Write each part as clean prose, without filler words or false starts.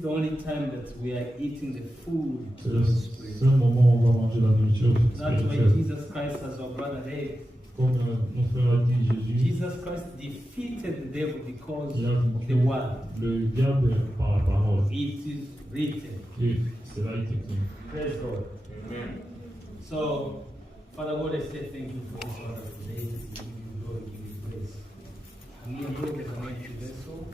is the only time that we are eating the food. C'est le seul moment où on va manger la nourriture That's why spirituelle. Jesus Christ, as our brother said, Comme notre frère a dit, Jésus, Jesus Christ defeated the devil because il a of the vaincu word. le diable par la parole. It is written. Et cela est écrit. Praise God. Amen. So, Father God, I say thank you for this wonderful day. Give you glory, give you praise. I'm here, Lord, as an empty vessel.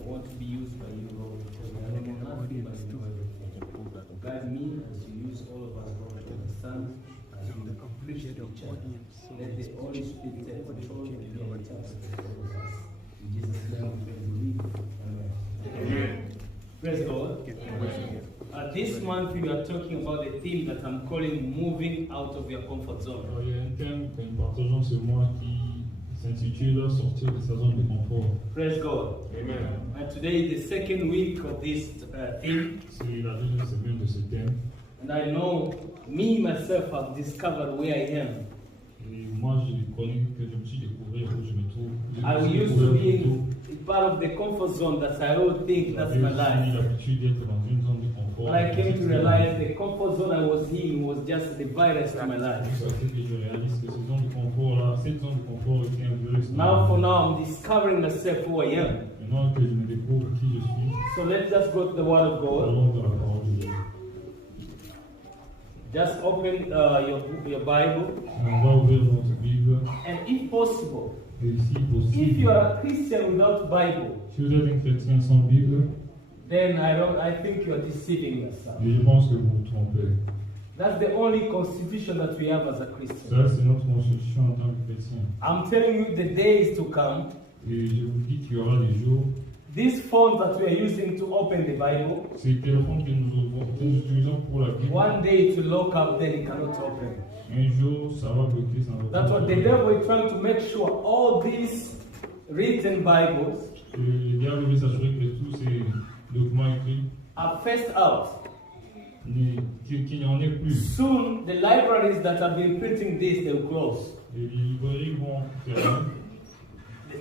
I want to be used by you, Lord, because I don't know nothing but you know everything. Guide me as you use all of us, Lord, to understand, as you preach to each other. Let the Holy Spirit take control and be in touch with all of us. In Jesus' name, we believe. Amen. Amen. Praise God. This month we are talking about a theme that I'm calling moving out of your comfort zone. Alors, il y a un thème que nous partageons ce mois qui s'intitule Sortir de sa zone de confort. Praise God. Amen. And today is the second week of this theme. C'est la deuxième semaine de ce thème. And I know me myself have discovered where I am. Et moi, je connais que je me suis découvert où je me trouve. I used to be in part of the comfort zone that I don't think that's my J'ai life. l'habitude d'être dans une zone de confort. But I came to realize the comfort zone I was in was just the virus to my life. Ça fait que je réalise que cette zone de confort-là, cette zone de confort est un virus. Now for now I'm discovering myself who I am. Maintenant que je me découvre qui je suis, So let's just go to the Word of God. allons dans la parole de Dieu. Just open your Bible. On va ouvrir notre Bible. And if possible, Et si if possible, you are a Christian without Bible, si vous êtes un chrétien sans Bible, then I think you are deceiving yourself. je pense que vous vous trompez. That's the only constitution that we have as a Christian. Ça, c'est notre constitution en tant que chrétien. I'm telling you the days to come, Et je vous dis qu'il y aura des jours, these phones that we are using to open the Bible, ces téléphones que nous utilisons pour la Bible, one day it will lock up, then it cannot open. un jour, ça va bloquer, ça va That's what the devil is trying to make sure all these written Bibles Le diable veut s'assurer que tous ces documents écrits, are phased out. qu'il n'y en ait plus. Soon, the libraries that have been printing this, they will close. Et les librairies vont fermer.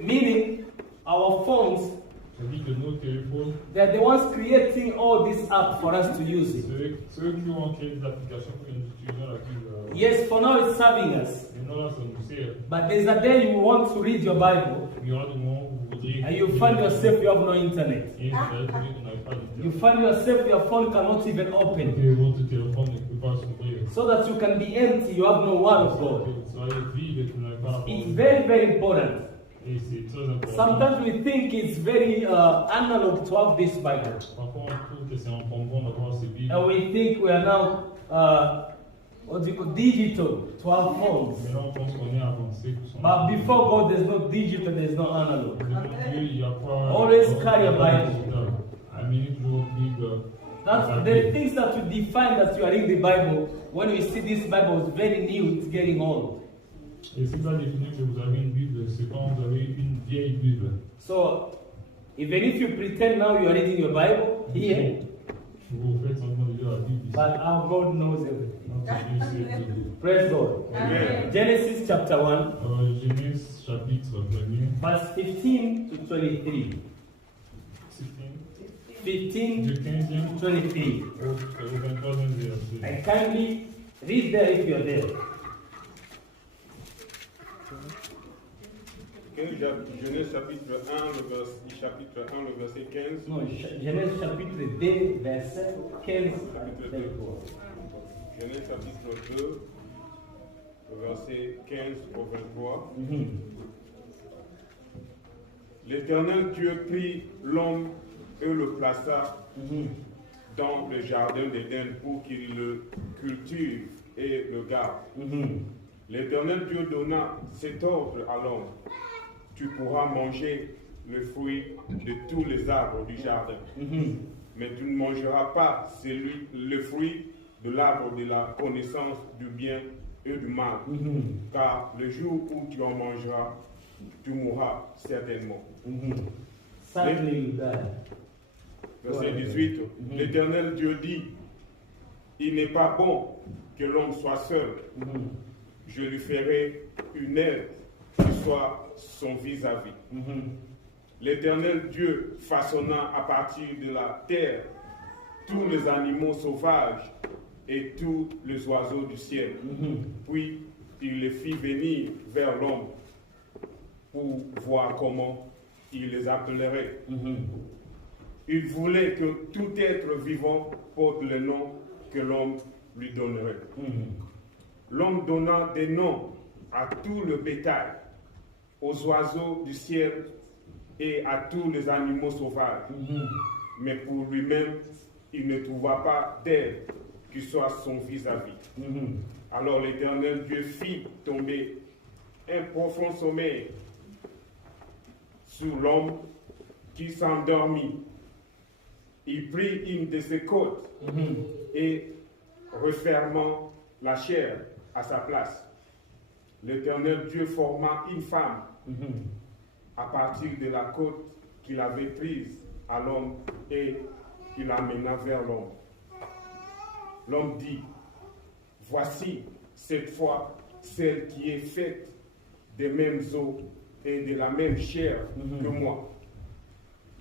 Meaning, our phones, Ça dit que nos téléphones, they're the ones creating all this app for us to use it. ceux qui ont créé des applications pour que nous utilisions la Bible, Yes, for now it's serving us. maintenant là, ça nous sert. But there's a day you want to read your Bible Il y aura des moments où vous voudriez. and you find yourself you have no internet. Et vous allez trouver qu'on n'avait pas You d'internet. find yourself your phone cannot even open. Et votre téléphone ne peut pas s'ouvrir. So that you can be empty, you have no word of God. Vous allez vivre et que vous n'avez pas la parole. It's very, very important. Et c'est très important. Sometimes we think it's very analog to have this Bible. Parfois, on trouve que c'est encombrant d'avoir ces Bibles. And we think we are now, what do you call, digital to have phones. Mais là, on pense qu'on est avancé. But before God, there's no digital, there's no analog. Dieu, il y a pas. Always carry a Bible. Amenez toujours Bible. That's the things that you define that you are in the Bible. When we see this Bible, it's very new, it's getting old. Et c'est ça définir que vous avez une Bible, c'est quand vous avez une vieille Bible. So, even if you pretend now you are reading your Bible here, Vous faites seulement lire la Bible ici. but our God knows everything. Notre Dieu sait tout. Praise God. Amen. Genesis chapter 1, Genèse chapitre 1er. verse 15 to 23. 15 Du 15e to 23. au 23e verset. And kindly read there if you're there. Genèse chapitre 1, le verset 15. No, Genèse chapitre 2, verset 15 à 23. Genèse chapitre 2, le verset 15 au 23. L'Éternel Dieu prit l'homme et le plaça dans le jardin d'Éden pour qu'il le cultive et le garde. L'Éternel Dieu donna cet ordre à l'homme: tu pourras manger le fruit de tous les arbres du jardin, mais tu ne mangeras pas le fruit de l'arbre de la connaissance du bien et du mal, car le jour où tu en mangeras, tu mourras certainement. Sadly you die. Verset 18. L'Éternel Dieu dit: il n'est pas bon que l'homme soit seul. Je lui ferai une aide qui soit son vis-à-vis. L'Éternel Dieu façonna à partir de la terre tous les animaux sauvages et tous les oiseaux du ciel. Puis il les fit venir vers l'homme pour voir comment il les appellerait. Il voulait que tout être vivant porte le nom que l'homme lui donnerait. L'homme donna des noms à tout le bétail, aux oiseaux du ciel et à tous les animaux sauvages. Mais pour lui-même, il ne trouva pas d'aide qui soit son vis-à-vis. Alors l'Éternel Dieu fit tomber un profond sommeil sur l'homme qui s'endormit. Il prit une de ses côtes et refermant la chair à sa place. L'Éternel Dieu forma une femme à partir de la côte qu'il avait prise à l'homme et il l'amena vers l'homme. L'homme dit, voici cette fois celle qui est faite des mêmes os et de la même chair que moi.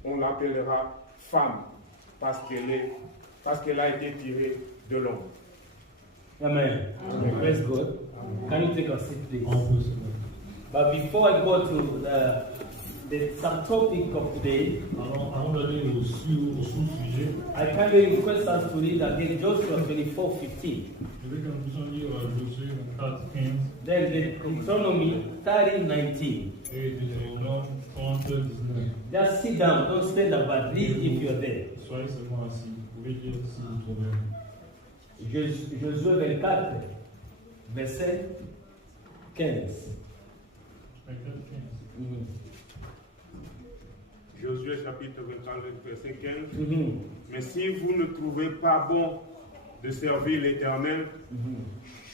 On l'appellera femme parce qu'elle a été tirée de l'homme. Amen. Praise God. Can you take a seat, please? But before I go to the subtopic of today, Avant d'aller au sous-sujet, I kindly request us to read again Joshua 24:15. je vais que nous puissions lire Josué 4:15 Then Deuteronomy 30:19. et Deutéronome 30:19. Just sit down, don't stand up, but read if you're there. Soyez seulement assis, vous pouvez lire si vous trouvez. Josué 24, verset 15. 24:15. Josué chapitre 24, verset 15. Mais si vous ne trouvez pas bon de servir l'Éternel,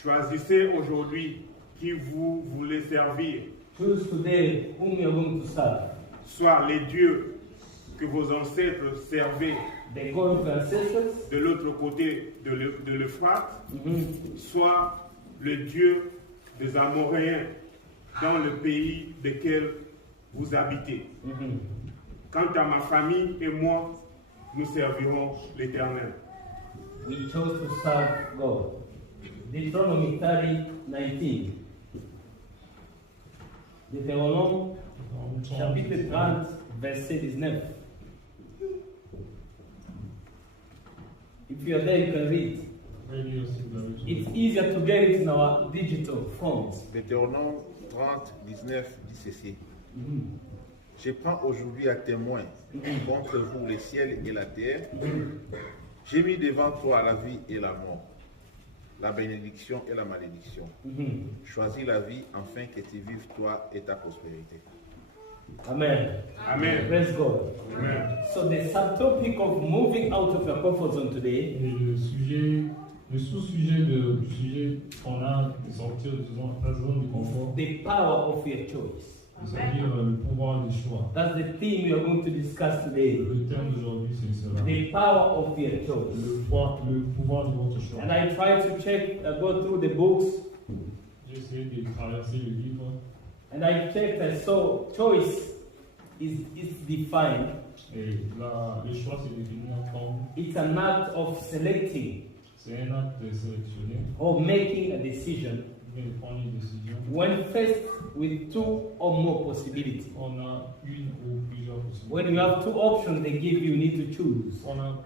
choisissez aujourd'hui qui vous voulez servir. Choose today whom you're going to serve. Soit les dieux que vos ancêtres servaient The God of your ancestors, de l'autre côté de l'Euphrate, soit le Dieu des Amoréens dans le pays desquels vous habitez. Quant à ma famille et moi, nous servirons l'Éternel. we chose to serve God. Deuteronomy 30:19. Deutéronome chapitre 30, verset 19. If you are there, you can read. Vous pouvez lire si vous avez besoin. It's easier to get it in our digital phones. Deutéronome 30, 19 dit ceci. Je prends aujourd'hui à témoin contre vous les ciels et la terre. J'ai mis devant toi la vie et la mort, la bénédiction et la malédiction. Choisis la vie afin que tu vives toi et ta prospérité. Amen. Amen. Praise God. Amen. So the subtopic of moving out of your comfort zone today Et le sous-sujet du sujet qu'on a de sortir de ta zone de confort, the power of your choice. c'est-à-dire le pouvoir du choix. That's the theme we are going to discuss today. Le thème d'aujourd'hui, c'est cela. The power of your choice. Le pouvoir de votre choix. And I try to go through the books, J'ai essayé de traverser le livre and I checked. I saw choice is defined. et là, le choix c'est défini comme It's an act of selecting c'est un acte de sélectionner, or making a decision de prendre une décision. when faced with two or more possibilities. On a une ou plusieurs possibilités. When you have two options, they give you need to choose. On a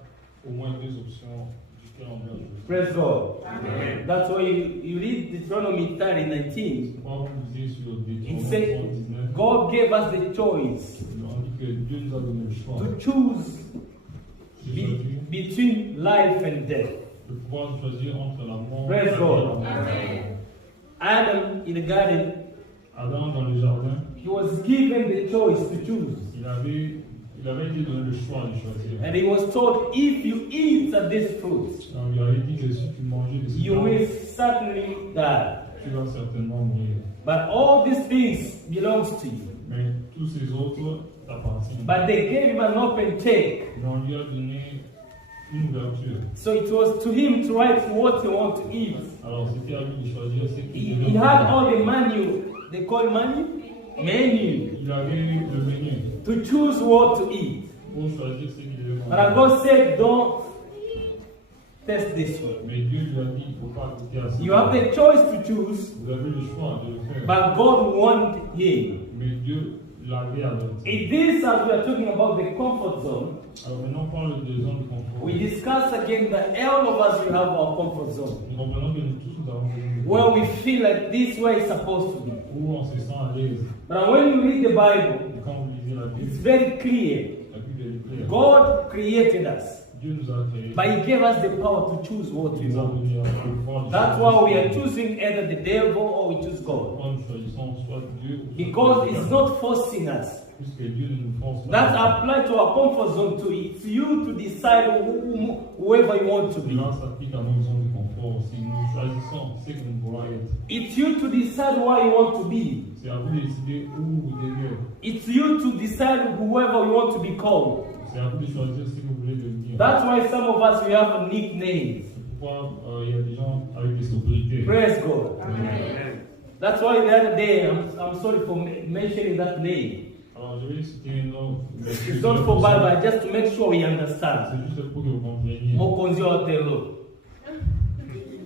au moins deux options duquel on doit choisir. Praise God. Amen. That's why you read Deuteronomy 30:19. Quand vous lisez sur It Deutéronome says 19, God gave us the choice on dit que Dieu nous a donné le choix to choose de choisir, between life and death. de pouvoir choisir entre la mort Praise et la God. mort. Adam in the garden, Adam dans le jardin, he was given the choice to choose. il avait été donné le choix de choisir. And he was told, if you eat of this fruit, On lui avait dit que si tu mangeais de you ce will fruit, certainly die. tu vas certainement mourir. But all these things belongs to you. Mais tous ces autres t'appartiennent. But they gave him an open check. Mais on lui a donné une ouverture. So it was to him to write what he want to eat. Alors c'était à lui de choisir ce qu'il He had all the menu, they call menu? Menu. Il avait le menu To choose what to eat. pour choisir ce qu'il devait But manger. God said, don't taste this one. Mais Dieu lui a dit, il ne faut pas goûter à ça. You have the choice to choose, Vous avez le choix de le faire. but God wanted him. Mais Dieu l'avait averti. In this, as we are talking about the comfort zone, Alors maintenant, on parle de zone de confort. we discuss again that all of us will have our comfort zone, Nous comprenons que nous tous nous avons une where we feel like this way it's supposed to be. où on se sent à l'aise. But when you read the Bible, Et quand vous lisez la it's Bible, very clear. la Bible est claire. God created us, Dieu nous a créés. but He gave us the power to choose what we Il nous a want. donné le pouvoir de That's choisir. why we are choosing either the devil or we choose God. Pourquoi nous choisissons soit Dieu ou soit Because le it's diable. not forcing us. Puisque Dieu ne nous force pas. That's applied to our comfort zone too. It's you to decide whoever you want to be. Cela s'applique à nos zones de confort. Si nous choisissons ce que nous voulons être, It's you to decide where you want to be. c'est à vous de décider où vous devez être. It's you to decide whoever you want to be called. C'est à vous de choisir ce que vous voulez devenir. That's why some of us we have nicknames. C'est pourquoi il y a des gens avec des sobriquets. Praise God. That's why the other day, I'm sorry for mentioning that name. Alors je vais citer un nom. It's not for bad, but just to make sure we understand. C'est juste pour que vous compreniez. Mokonzi Otelo.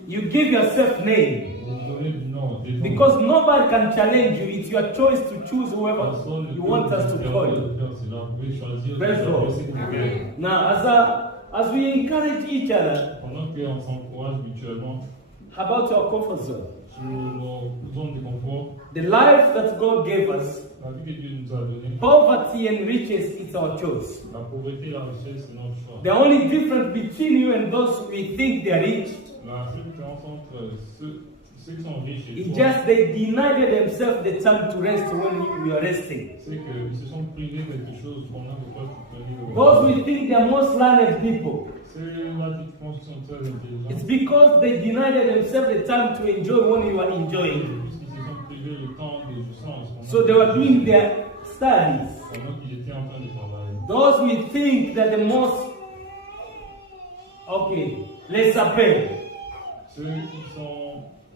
You give yourself name. Vous donnez du nom, des noms. Because nobody can challenge you. It's your choice to choose whoever Personne ne you peut want us to vous call faire you. faire cela. Vous pouvez choisir Praise de God. faire ce que vous voulez. Now, as we encourage each other Pendant qu'on s'encourage mutuellement about our comfort zone, sur nos zones de confort, the life that God gave us, la vie que Dieu nous a donnée, poverty and riches, it's our choice. la pauvreté et la richesse, c'est notre choix. The only difference between you and those who think they are rich La seule différence entre ceux qui sont riches et is toi, just they denied themselves the time to rest when you are resting. c'est qu'ils se sont privés de quelque chose pendant que toi tu prenais le Those repos. who think they are most learned people, Ceux-là qui pensent qu'ils sont très intelligents, it's because they denied themselves the time to enjoy when you are enjoying. puisqu'ils se sont privés le temps de jouissance So they were doing their studies. pendant qu'ils étaient en train de travailler. Those we think that the most, okay, les sapins, Ceux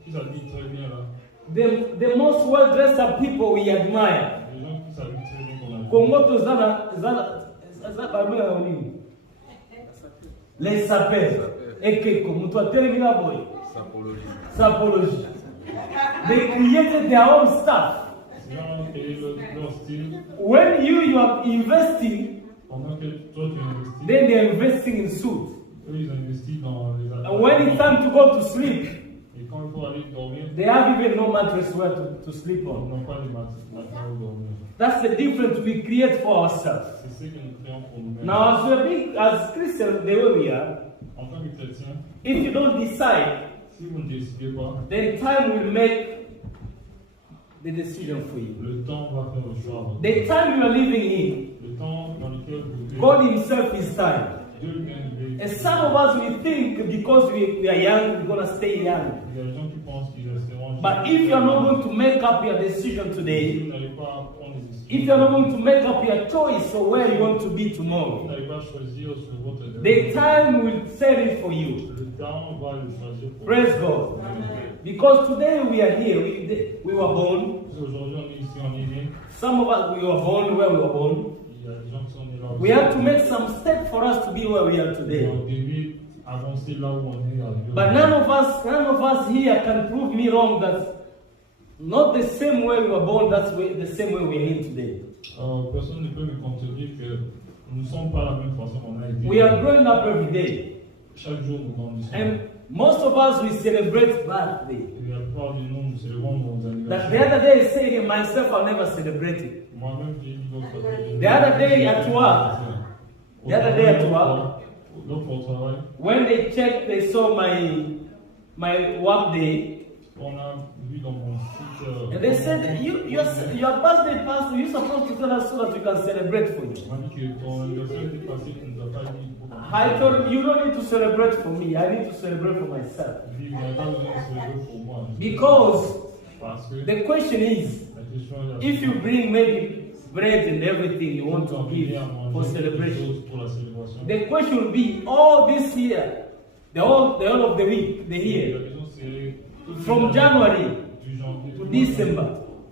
qui s'habillent très bien là, the most well-dressed up people we admire. les gens qui s'habillent très bien qu'on a vu. Kongoto zana nini? Les sapins. Ekeko, mutu atelemina boy. Sapology. They created their own stuff. Ces gens ont créé leur style When you are investing, pendant que toi tu investis. then they are investing in suit. Eux ils investissent dans les affaires. And when it's time to go to sleep, Et quand il faut aller dormir, they have even no mattress where to sleep ils on. n'ont pas de matelas où dormir. That's the difference we create for ourselves. C'est ce que nous créons pour nous-mêmes. Now, as Christians, the way we are, En tant que chrétien, if you don't decide, si vous ne décidez pas, then time will make the decision for you. le temps va faire le choix. The time you are living in, Le temps dans lequel vous vivez, God Himself is time. Dieu lui-même veille. And some of us, we think because we are young, we're going to stay young. Il y a des gens qui pensent qu'ils resteront. But if you are not going to make up your decision Si today, vous n'allez pas prendre des décisions, if you are not going to make up your choice for where you want to be si vous tomorrow, n'allez pas choisir sur votre the time will set it for you. le temps va le choisir pour Praise vous. God. Because today we are here, we were born. Aujourd'hui, on est ici, on est né. Some of us, we were born where we were born. Il y a des gens qui sont nés là. We have to make some steps for us to be where we are Et today. on devait avancer là où on est arrivé. But none of us here can prove me wrong that not the same way we were born, that's the same way we are in today. Personne ne peut me contredire que nous ne sommes pas la même façon qu'on a été. We are growing up every day. Chaque jour, nous grandissons. And most of us, we celebrate birthday. Et la plupart de nous, nous célébrons nos That the anniversaires. other day, saying myself, I'll never celebrate it. Moi-même, j'ai dit l'autre fois. The other day at work. The other day at work. L'autre au travail, When they checked, they saw my work day. on a vu dans mon site. And they said, your birthday passed, you're supposed to tell us so that we can celebrate for you. On m'a dit que ton anniversaire était passé, tu nous as pas dit. I told him, you don't need to celebrate for me, I need to celebrate for myself. Je dis, il n'y a pas besoin de célébrer pour moi. Because Parce que the question is, la question est la if you bring maybe bread and everything you want to envie give à manger for quelque celebration, chose pour la célébration. the question will be, all this year, the whole of the week, the La year, question c'est from January du janvier to December,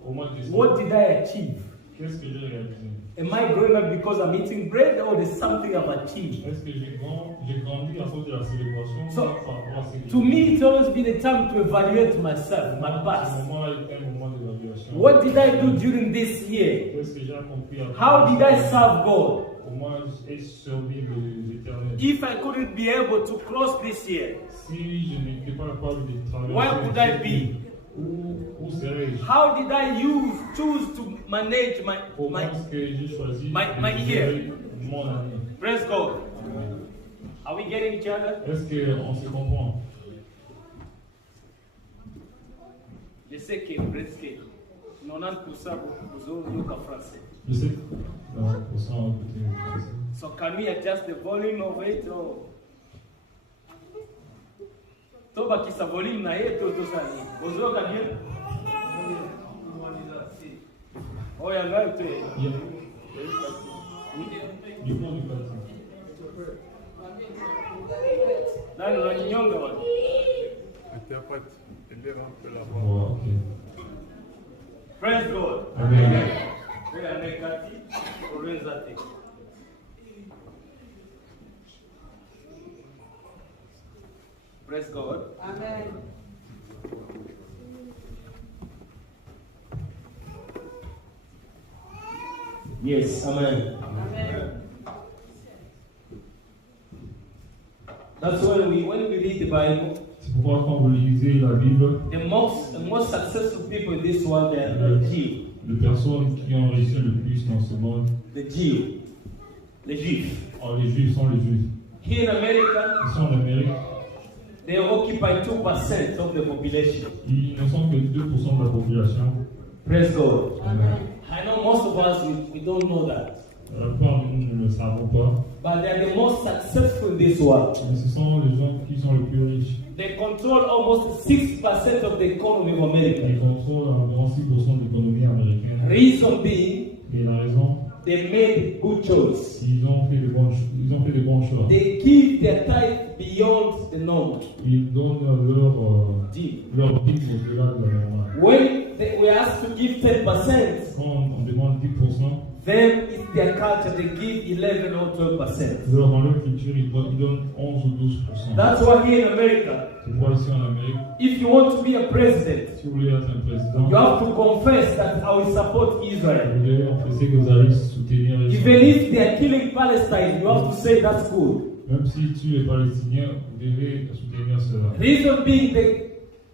au mois de décembre. what did I achieve? Qu'est-ce que j'ai réalisé? Am I growing up because I'm eating bread or there's something I've achieved? Est-ce que j'ai grandi à cause de la célébration So, par rapport à ce que To me, it's always been a time to evaluate myself, my Ce past. moment était un moment d'évaluation. What did I do during this year? Qu'est-ce que j'ai accompli après? How did I serve God? Comment ai-je servi l'Éternel? If I couldn't be able to cross this year, Si je n'étais pas capable de traverser, where could I be? Où serais-je? How did I choose to manage my Comment est-ce que j'ai choisi my de year? gérer mon année? Praise God. Are we getting each other? Est-ce qu'on se comprend? Je sais que presque 90% vous avez français. Je sais que 90% côté français. So can we adjust the volume of it or toba kisa volume na yetu to sani. Bozoka bien. Oh ya ngayo te. Du coup, du parti. Nani unanyonga bwana? Interprète, élève un peu la voix. Bon, ok. Praise God. Amen. Wewe anekati urenza te. Praise God. Amen. Yes, amen. Amen. That's when we read the Bible, C'est pourquoi quand vous lisez la Bible, the most successful people in this world are the Jews. les personnes qui ont réussi le plus dans ce monde, The Jews. Les Juifs. les Juifs sont les Juifs. Here in America, Ils sont en Amérique, they occupy 2% of the population. ils ne sont que 2% de la population. Praise God. Amen. I know most of us, we don't know that. La plupart de nous ne le savons pas. But they are the most successful in this world. Mais ce sont les gens qui sont les plus riches. They control almost 6% of the economy of America. Ils contrôlent environ 6% de l'économie américaine. Reason being, Et la raison, they made good choice. ils ont fait de bons choix. They give their tithe beyond the norm. Ils donnent leur dîme au-delà de la normale. When they were asked to give 10%, Quand on demande 10%, then it's their culture, they give 11 or 12%. dans leur culture, ils donnent 11 ou 12%. That's why here in America, C'est pourquoi ici en Amérique, if you want to be a president, si vous voulez être un président, you have to confess that I will support Israel. vous devez confesser que vous allez soutenir Even Israël. if they are killing Palestine, you have to say that's good. Même si tu es palestinien, vous devez soutenir cela. Reason being,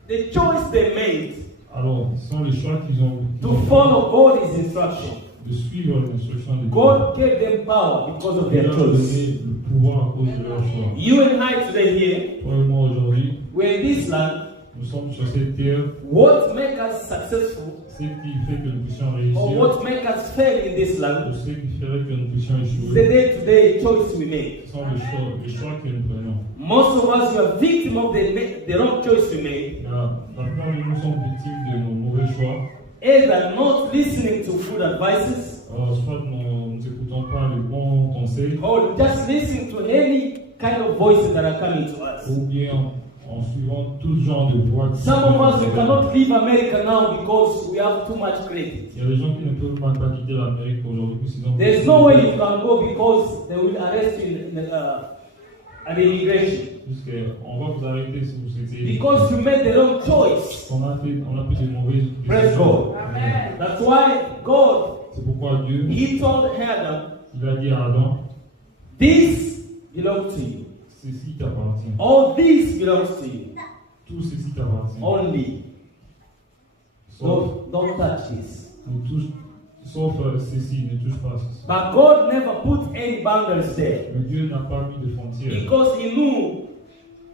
the choice they made Alors, ce sont les choix qu'ils ont to follow God's instruction. de suivre l'instruction de Dieu. God gave them power because of Il their leur a choice. donné le pouvoir à cause de leur choix. You and I today here, Toi et moi aujourd'hui, we're in this land. nous sommes sur cette terre. What makes us successful Ce qui fait que nous puissions or réussir, what makes us fail in this land ou ce qui ferait que nous puissions is the échouer, day-to-day choice we make. ce sont les choix que nous prenons. Most of us were victim of the wrong choice we made, La plupart de nous sommes victimes de nos mauvais choix. either not listening to good advices Alors, soit nous n'écoutons pas les bons conseils, or just listening to any kind of voices that are coming to us. ou bien en suivant tout genre de voix. Some of us, we cannot leave America now because we have too much credit. Il y a des gens qui ne peuvent même pas quitter l'Amérique aujourd'hui parce qu'ils ont. There's no way you can go because they will arrest you at immigration. On va vous arrêter si vous essayez. Because you made the wrong choice. On a fait de mauvaises Praise décisions. God. Amen. That's why God, C'est pourquoi Dieu, He told Adam, il a dit à Adam, this belongs to you. ceci t'appartient. All this belongs to you. Tout ceci t'appartient. Only. Sauf, Don't touch this. sauf ceci, ne touche pas ceci. But God never put any boundaries there. Mais Dieu n'a pas mis de frontières. Because He knew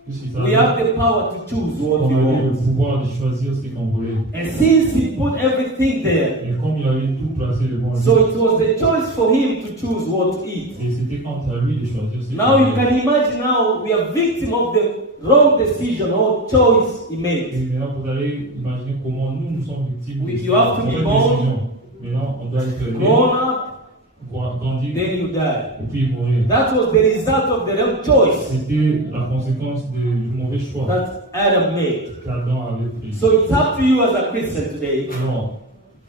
Puisqu'il we savait have the power to choose what we qu'on avait le want. pouvoir de choisir ce qu'on voulait. And since He put everything there, Et comme il avait tout placé devant lui, so it was the choice for Him to choose what to eat. et c'était quant à lui de choisir ce Now qu'il you voulait. can imagine now we are victim of the wrong decision or choice He Et made. maintenant, vous allez imaginer comment nous sommes victimes de You have to be cette born, décision. Maintenant, on doit être Grown up, grandir then you die. et puis mourir. That was the result of the wrong choice C'était la conséquence du mauvais choix that Adam made. qu'Adam avait pris. So it's up to you as a Christian today. Alors,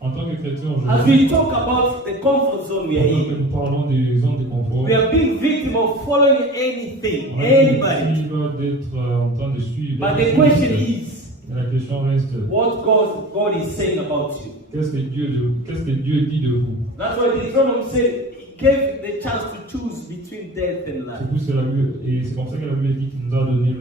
En tant que chrétien As aujourd'hui, we talk about the comfort zone we are pendant que in, nous parlons des zones de confort, we are being victim of following anything, on est anybody. victime d'être en train de suivre. But the question is, Mais la question reste, what God is saying about you. qu'est-ce que Dieu dit de vous? That's why Deuteronomy said He gave the chance to choose between death and C'est life. pour cela et c'est comme ça que la Bible dit qu'il nous a donné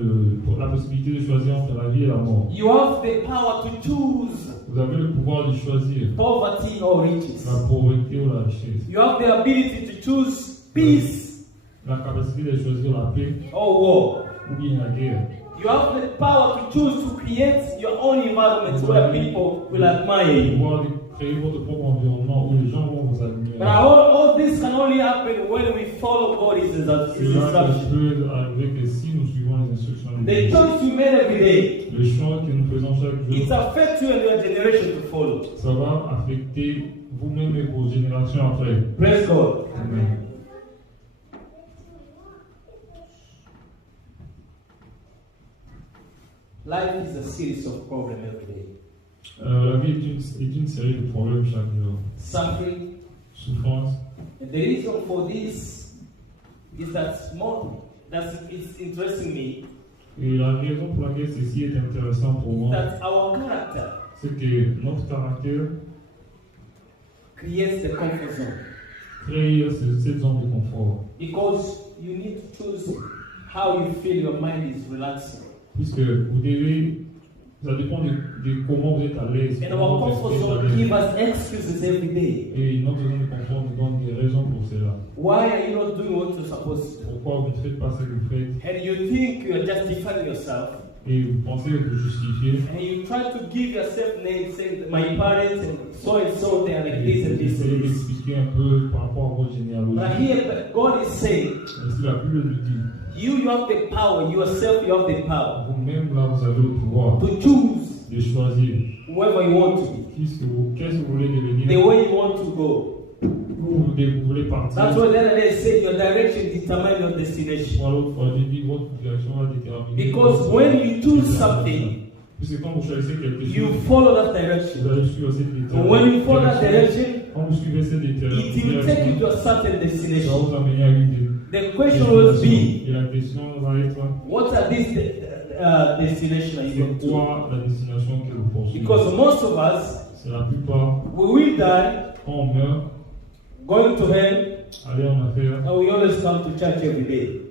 la possibilité de choisir entre la vie et la mort. You have the power to choose Vous avez le pouvoir de choisir poverty or riches. la pauvreté ou la richesse. You have the ability to choose peace La capacité de choisir la paix or war. ou bien la guerre. You have the power to choose to create your own environment where people will admire Le you. pouvoir de créer votre propre environnement où les gens vont vous admirer. But all this can only happen when we follow God's Cela instructions. peut arriver que si nous suivons les instructions de The Dieu. choice you made every day, Le choix que nous faisons chaque it jour, affects you and your generation to follow. ça va affecter vous-même et vos générations après. Praise God. Amen. Life is a series of problems every day. La vie est une série de problèmes chaque jour. Suffering. Souffrance. And the reason for this is that it's interesting me Et la raison pour laquelle ceci est intéressant pour moi, that our character c'est que notre caractère creates the comfort zone. crée cette zone de confort. Because you need to choose how you feel your mind is relaxing. Puisque vous devez, ça dépend de comment vous êtes à l'aise. And comment our votre comfort esprit est à zone l'aise. give us excuses every day. Et notre zone de confort nous donne des raisons pour cela. Why are you not doing what you're supposed to do? Pourquoi vous ne faites pas ce que vous faites And you think you're justifying yourself. et vous pensez vous justifier. And you try to give yourself names, saying my parents and so they are like this and Et this essayez and this. d'expliquer un peu par rapport à votre généalogie. But here God is saying, Ainsi la Bible nous dit, you have the power, yourself you have the power vous-même là vous avez le pouvoir to choose de choisir whoever you want to be, qu'est-ce que vous voulez devenir, the way you want to go. où vous voulez partir. That's why the other day I said your direction determines your destination. Moi l'autre fois j'ai dit votre direction va déterminer. Because when you choose something, Puisque quand vous choisissez quelque you chose, follow that vous direction. allez suivre cette And direction. when you follow that direction, Quand vous suivez cette it will take you direction, to a certain ça va destination. vous amener à une The question will be, et la question va être what are these destinations are you going c'est to? quoi la destination que vous poursuivez. Because most of us, C'est la plupart, we will die, quand on meurt, going to hell, aller en affaires, and we always come to church every day.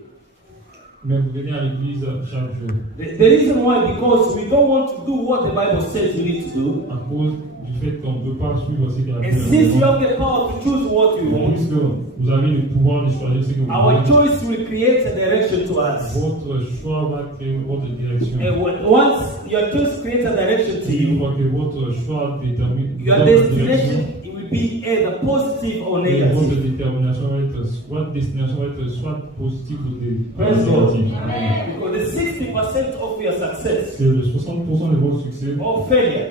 mais vous venez à l'église chaque jour. The reason why, because we don't want to do what the Bible says we need to do. À cause du fait qu'on ne peut pas suivre ce que la And Bible since you demande. have the power to choose what you want, Puisque vous avez le pouvoir de choisir ce que vous our voulez, choice will create a direction to us. votre choix va créer votre direction. And once your choice creates a direction to Une you, fois que votre choix détermine your votre direction, destination it will be either positive or et votre negative. détermination va être soit destination va être soit positive ou Praise God. négative. Because the 60% of your success C'est le 60% de votre succès or failure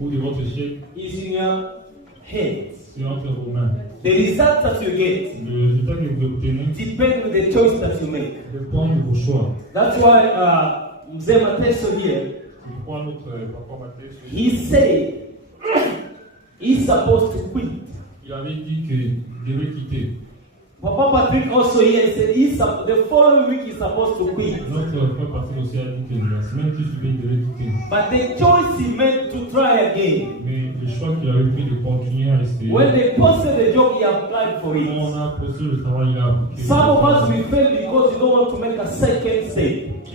ou de votre échec, is in your head. c'est entre vos mains. The result that you get Le résultat que vous obtenez depends on the choice that you make. dépend de vos choix. That's why Mzee Mateso here, Je crois notre papa Matthieu, he said he's supposed to quit. il avait dit qu'il devait quitter. Papa Patrick also here said the following week he's supposed to quit. Notre frère Patrick aussi a dit que la semaine qui suivait, il devait quitter. But the choice he made to try again. Mais le choix qu'il avait pris de continuer à rester. When they posted the job, he applied for Quand it. on a posté le travail, il a appliqué. Some of us will fail because you don't want to make a second step.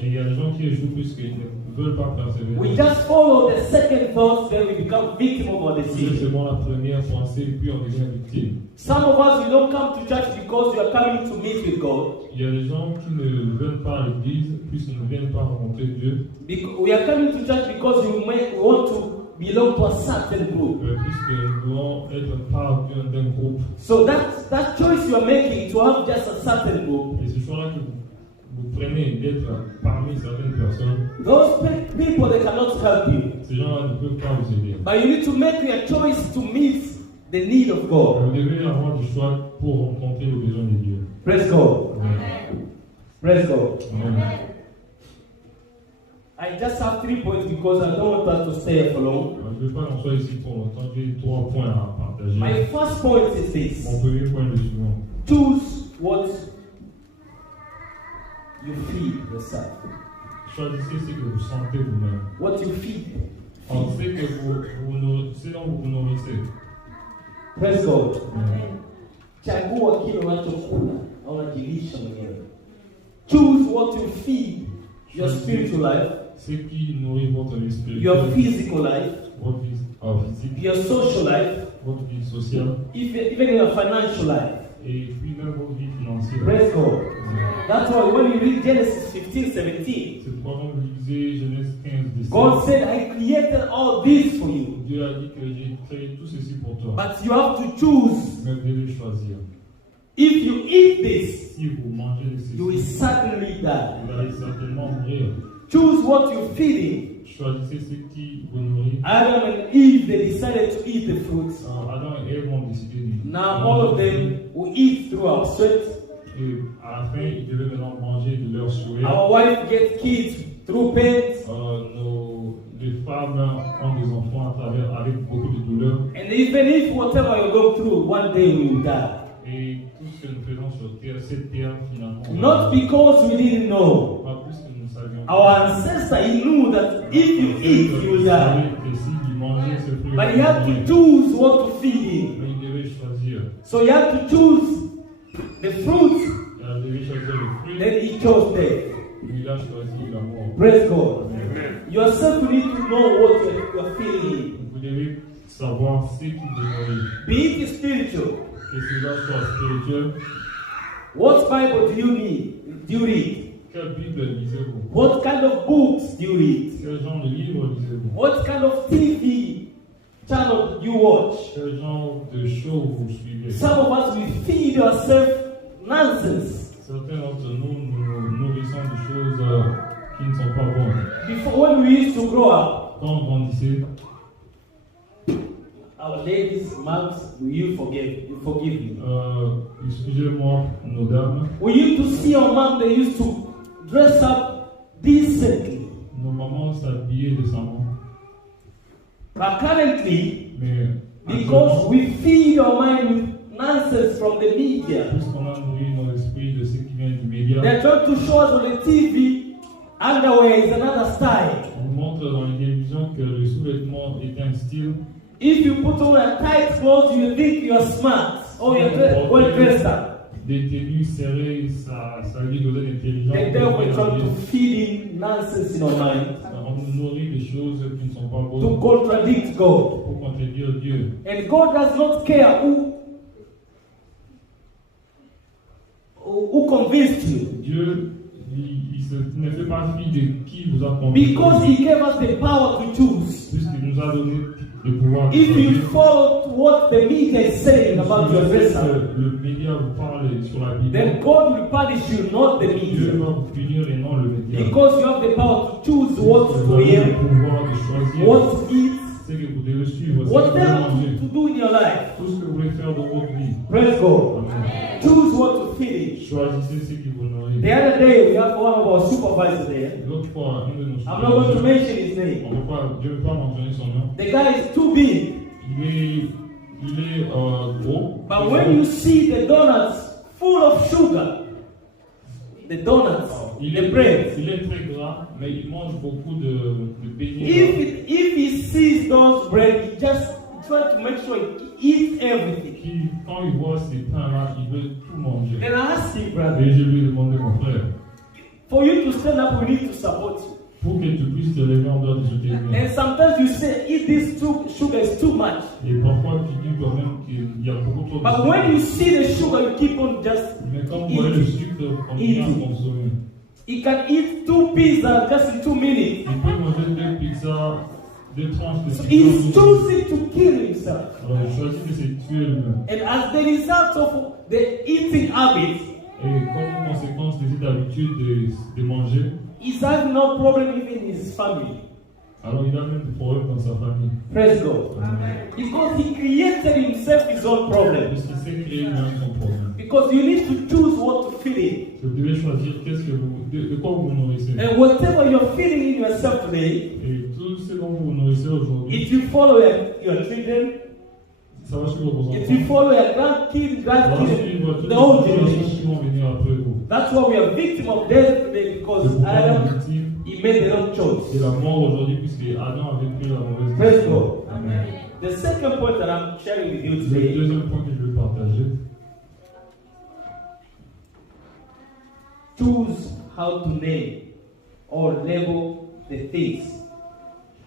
Et il y a des gens qui échouent puisqu'ils ne veulent pas persévérer. We just follow the second thought, then we become victim of our C'est decision. seulement la première pensée, puis on devient victime. Some of us we don't come to church because you are coming to meet with God. Il y a des gens qui ne viennent pas à l'église puisqu'ils ne viennent pas rencontrer Dieu. We are coming to church because we want to belong to a certain group. Puisque nous devons être part d'un groupe. So that choice you are making to have just a certain group, Et ce choix-là que vous prenez d'être parmi certaines personnes, those people they cannot help you. ces gens-là ne peuvent pas vous aider. But you need to make your choice to meet the need of God. Vous devez avoir du choix pour rencontrer les besoins de Dieu. Praise God. Amen. Praise God. Amen. I just have 3 points because I don't want us to stay here for long. Je ne veux pas qu'on soit ici pour longtemps. J'ai 3 points à partager. My first point is this. Mon premier point est le suivant. Choose what you feed yourself. Choisissez ce que vous sentez vous-même. What you feed. Pensez que c'est dont vous vous nourrissez. Praise God. Amen. Chagua kile unachokula au unajilisha mwenyewe. Choose what you feed your spiritual life, Ce qui nourrit votre vie spirituelle, your physical life, votre vie physique, your social life, votre vie sociale even your financial life. et puis même votre vie financière. Praise God. Amen. That's why when you read Genesis 15:17, C'est pourquoi quand vous lisez Genèse 15, 17, God said, I created all this for you. Dieu a dit que j'ai créé tout ceci pour toi. But you have to choose. Mais vous devez choisir. If you eat this, Si vous mangez de ceci, you will certainly die. vous allez certainement mourir. Choose what you're feeding. Choisissez ce qui vous nourrit. Adam and Eve, they decided to eat the fruits. Adam et Ève ont décidé de Now all of them will eat through our sweat. Et à la fin, ils devaient maintenant manger de leur souhait. Our wife get kids through pain. Les femmes ont des enfants avec beaucoup de douleur. And even if whatever you go through, one day we will die. Et tout ce que nous faisons sur terre, cette terre finalement. Not because we didn't know. Pas plus que nous savions. Our ancestor, he knew that if you eat, you will die. But you have to choose what to feed him. Mais il devait choisir. So you have to choose the fruit. Il devait choisir le fruit. Then he chose death. Il a choisi la mort. Praise God. Amen. Yourself, you need to know what you're feeling. Vous devez savoir ce qui vous nourrit. Be it spiritual. Que cela soit spirituel. What Bible do you need? Do you read? Quelle Bible lisez-vous? What kind of books do you read? Quel genre de livre lisez-vous? What kind of TV channel do you watch? Quel genre de show vous suivez? Some of us, we feed ourselves nonsense. Certains d'entre nous nous nourrissons de choses qui ne sont pas bonnes. Before, when we used to grow up, Quand on grandissait, our ladies, moms, you forgive me. excusez-moi, nos dames, We used to see our mom, they used to dress up decently. nos mamans s'habillaient décemment. But currently, Mais because we feed our mind with nonsense from the media, puisqu'on a nourri nos esprits de ce qui vient du média, they're trying to show us on the TV, underwear is another style. on nous montre dans les télévisions que le sous-vêtement est un style. If you put on a tight clothes, you think you're smart or you're well dressed up. Des tenues serrées, ça veut dire que vous êtes intelligent. The devil trying to feed in nonsense in our mind On nous nourrit des choses qui ne sont pas to bonnes contradict God. pour contredire Dieu. And God does not care who convinced you, Dieu, il ne fait pas fi de qui vous a convaincu. because He gave us the power to choose. Puisqu'il nous a donné le pouvoir de If you choisir. follow what the media is saying about your dress up, Le média vous parle sur la Bible. then God will punish you, not the Dieu media. va vous punir et non le média. Because you have the power to choose what Vous to avez hear, le pouvoir de choisir what to eat, ce que vous devez suivre, ce que vous whatever devez manger, to do in your life. tout ce que vous voulez faire dans votre vie. Praise God. Amen. Choose what to feed. Choisissez ce qui vous nourrit. The other day, we have one of our supervisors there. L'autre fois, un de nos I'm not going to supérieurs, mention his name. je ne vais pas mentionner son nom, The guy is too big. il est gros. But when you see the donuts full of sugar, the donuts, the bread, Il est très gras, mais il mange beaucoup de beignets. if he sees those bread, he just tries to make sure he eats everything. Quand il voit ces pains-là, il veut tout manger. Then I asked him, brother, Et je lui ai demandé, mon frère, for you to stand up, we need to support you. pour que tu puisses te lever en dehors de ce que tu And sometimes you say, eat this sugar is too much. Et parfois, tu dis toi-même qu'il y a beaucoup trop de But sucre. when you see the sugar, you keep on just Mais quand vous voyez le eating. sucre, continuez à consommer. He can eat 2 pizzas just in 2 minutes. Il peut manger 2 pizzas, 2 tranches de So pizza. he's choosing to kill himself. Alors, il choisit de se tuer lui-même. And as the result of the eating habit, Et comme conséquence de cette habitude de manger, he's having no problem even in his family. alors il a même des problèmes dans sa famille. Praise God. Because he created himself his own problem. Puisqu'il s'est créé lui-même son problème. Because you need to choose what to feed in. Vous devez choisir de quoi vous vous nourrissez. And whatever you're feeding in yourself today, Et tout ce dont vous vous nourrissez aujourd'hui, if you follow your children, ça va suivre vos enfants. if you follow your grandkids, Ça va suivre toutes the whole les générations generation. qui vont venir après vous. That's why we are victim of death today, C'est because pourquoi on est Adam, victime he made the wrong de choice. la mort aujourd'hui, puisque Adam avait pris la mauvaise Praise décision. God. The second point that I'm sharing with you Le today deuxième point que je veux partager, choose how to name or label the things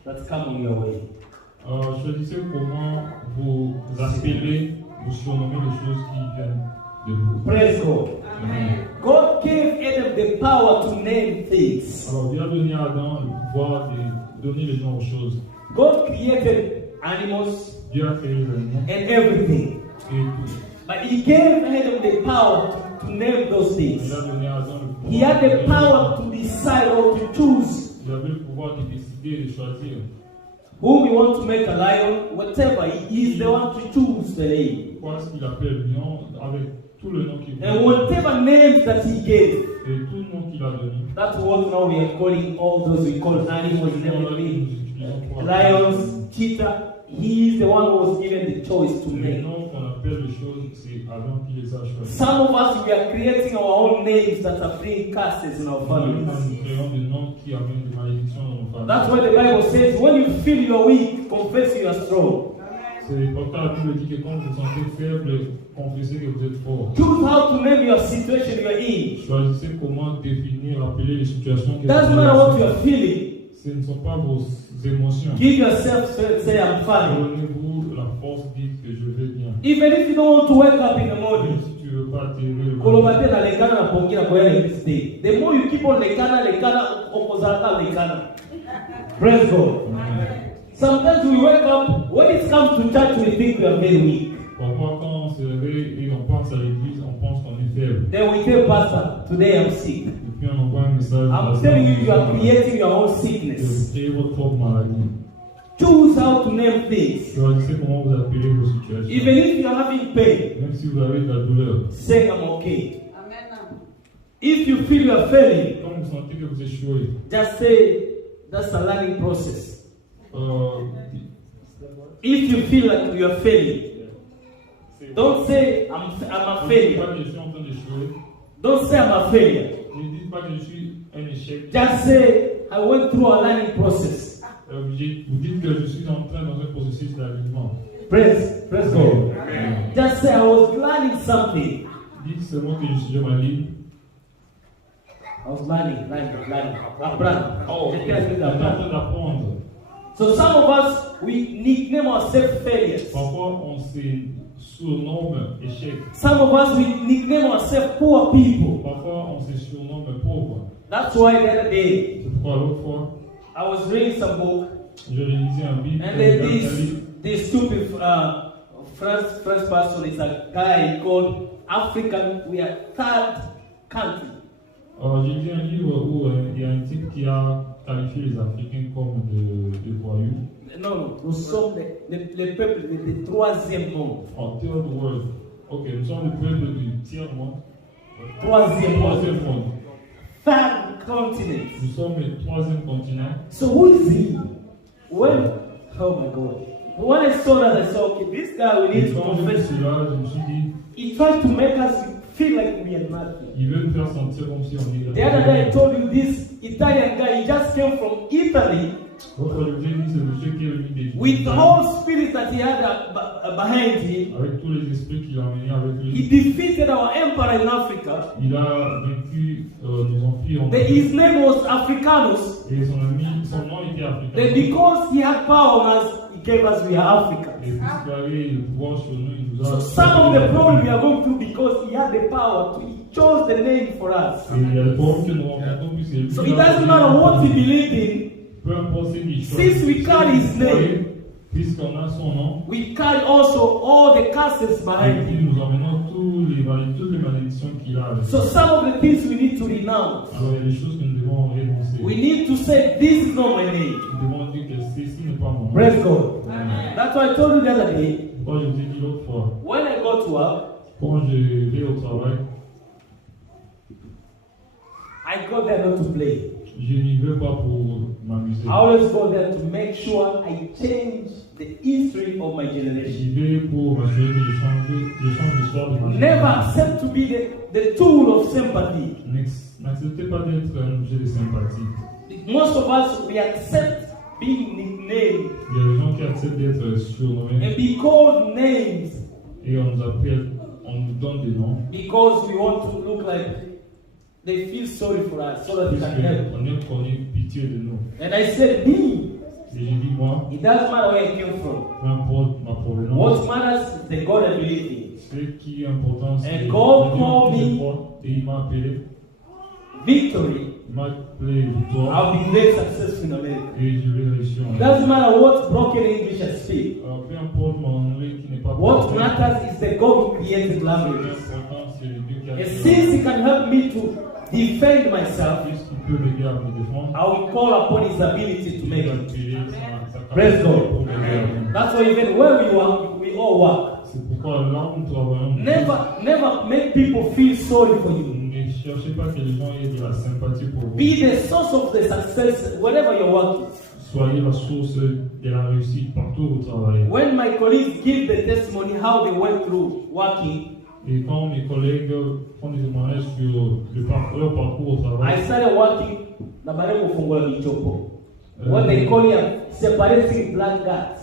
that come on your way. choisissez comment vous appelez, vous surnommez les choses qui viennent de vous. Praise God. God gave Adam the power to name things. Alors, Dieu a donné à Adam le pouvoir de donner les noms aux choses. God created animals Dieu a créé les animaux and everything. et tout. But he gave Adam the power to name those things. Il a donné à Adam le pouvoir. He had the power to decide or to choose Il avait le pouvoir de décider, de choisir. whom he wants to make a lion, whatever. He is the one to choose the name. Quoi ce qu'il appelle lion avec tout le nom qu'il And veut. whatever names that he gave, Et tout le nom qu'il a donné. that's what now we are calling all those we call animals and everything. Nous utilisons pour Lions, cheetah. He is the one who was given the choice to les name. noms qu'on appelle les choses, c'est Adam qui les a choisis. Some of us, we are creating our own names that are bringing curses in our Nous families. créons des noms qui amènent des malédictions dans nos familles. That's why the Bible says, when you feel you're weak, confess you are strong. C'est pourquoi la Bible dit que quand vous vous sentez faible, confessez que vous êtes fort. Choose how to name your situation you're in. Choisissez comment définir, appeler les situations que Doesn't vous matter what vivez. you're feeling. Ce ne sont pas vos émotions. Give yourself strength, say I'm fine. Donnez-vous la force, dites que je vais bien. Even if you don't want to wake up in the Même morning, si tu ne veux pas t'élever le matin, kolobate na lekana na pongina kwa yale this day. The more you keep on lekana, opozalaka lekana. Praise God. Sometimes we wake up, when it comes to church, we think we are very weak. parfois quand on se réveille et on pense à l'église, on pense qu'on est faible. Then we tell pastor, today I'm sick. Et puis on envoie un message. I'm telling you, you are creating your own sickness. Vous créez votre propre maladie. Choose how to name things. Choisissez comment vous appelez vos situations. Even if you are having pain, Même si vous avez de la douleur. say I'm okay. If you feel you are failing, Quand vous sentez que vous échouez, just say that's a learning process. euh, If you feel like you are failing, don't say I'm a ne dites failure. pas que je suis en train d'échouer. Don't say I'm a failure. Ne dites pas que je suis un échec. Just say I went through a learning process. Vous dites que je suis en train dans un processus d'alignement. Praise God. Just say I was learning something. Dites seulement que je suis sur ma ligne. I was learning. Apprendre. Oh, J'étais je en train suis en d'apprendre. train d'apprendre. So some of us, we nickname ourselves failures. Parfois, on se surnomme échec. Some of us, we nickname ourselves poor people. Parfois, on se surnomme pauvre. That's why the other day, C'est pourquoi l'autre fois, I was reading some book, j'ai réalisé un livre. and then this stupid French person is a guy called African. We are third country. J'ai lu un livre où il y a un type qui a qualifié les Africains comme des voyous. Non, nous sommes les peuples du troisième monde. En third world. Ok, nous sommes le peuple du tiers-monde. Troisième monde. Troisième monde. Third continent. Nous sommes le troisième continent. So who is he? When, oh my God. When I saw that, I said, okay, this guy we need Et to quand j'ai vu confess. cela, je me suis dit, He tried to make us feel like we are nothing. il veut nous faire sentir comme si on est The other day I told you this Italian guy, he just came from Italy Votre objet dit, c'est le monsieur qui est venu des with the whole spirit that he had behind him. avec tous les esprits qu'il a emmenés avec He lui. defeated our empire in Africa. Il a vaincu nos empires en His name was Africanus. et son nom était africain. Then because he had power on us, he gave us we are Africans. Et puisqu'il avait le pouvoir sur nous, il nous a. So some of the problem we are going through because he had the power to, he chose the name for us. Et il y a le problème que nous rencontrons, puis c'est lui. So qui it a doesn't choisi. matter what he believed in, Peu importe ce qu'il choisit. since we carry his name, Puisqu'on a son nom, we carry also all the curses et behind puis him. nous emmenons toutes les malédictions qu'il a avec. So some of the things we need to renounce. Alors il y a des choses que nous devons renoncer. We need to say, this is not my name. Nous devons dire que ceci n'est pas mon nom. Praise God. That's why I told you the other day, Quand je vous ai dit l'autre fois, when I go to work, quand je vais au travail, I go there not to play. Je n'y vais pas pour m'amuser. I always go there to make sure I change the history of my generation. J'y vais pour m'assurer que je change l'histoire de ma Never génération. accept to be the tool of sympathy. N'acceptez pas d'être un objet de sympathie. Most of us, we accept being nicknamed Il y a des gens qui acceptent d'être surnommés and be called names et on nous donne des noms because we want to look like they feel sorry for us so that we can help. puisqu'on est qu'on ait pitié de nous. And I said, me, Et j'ai dit, moi, it doesn't matter where I came from. peu importe ma provenance, What matters is the God I believe in. ce qui est important, c'est And God le Dieu called que je me- crois, et il m'a appelé, Victory. il m'a appelé victoire I'll be great successful in America. et je vais réussir en It doesn't matter what broken English I speak. Alors, peu importe mon anglais qui n'est pas What parfait, matters is the God who created ce qui languages. est important, c'est le Dieu qui a And créé. since He can help me to defend myself, Puisqu'il peut m'aider à me défendre, I will call upon His ability to il make va it. appeler sa Praise capacité God. pour m'aider à vivre. That's why even where we work, we all work. C'est pourquoi là où nous travaillons, Never make people feel sorry for you. ne cherchez pas que les gens aient de la sympathie pour vous. Be the source of the success wherever you're working. Soyez la source de la réussite partout où vous travaillez. When my colleagues give the testimony how they went through working, Et quand mes collègues font des témoignages sur leur parcours au I travail, started working na baremo fungola michopo. What they call here separating black guys.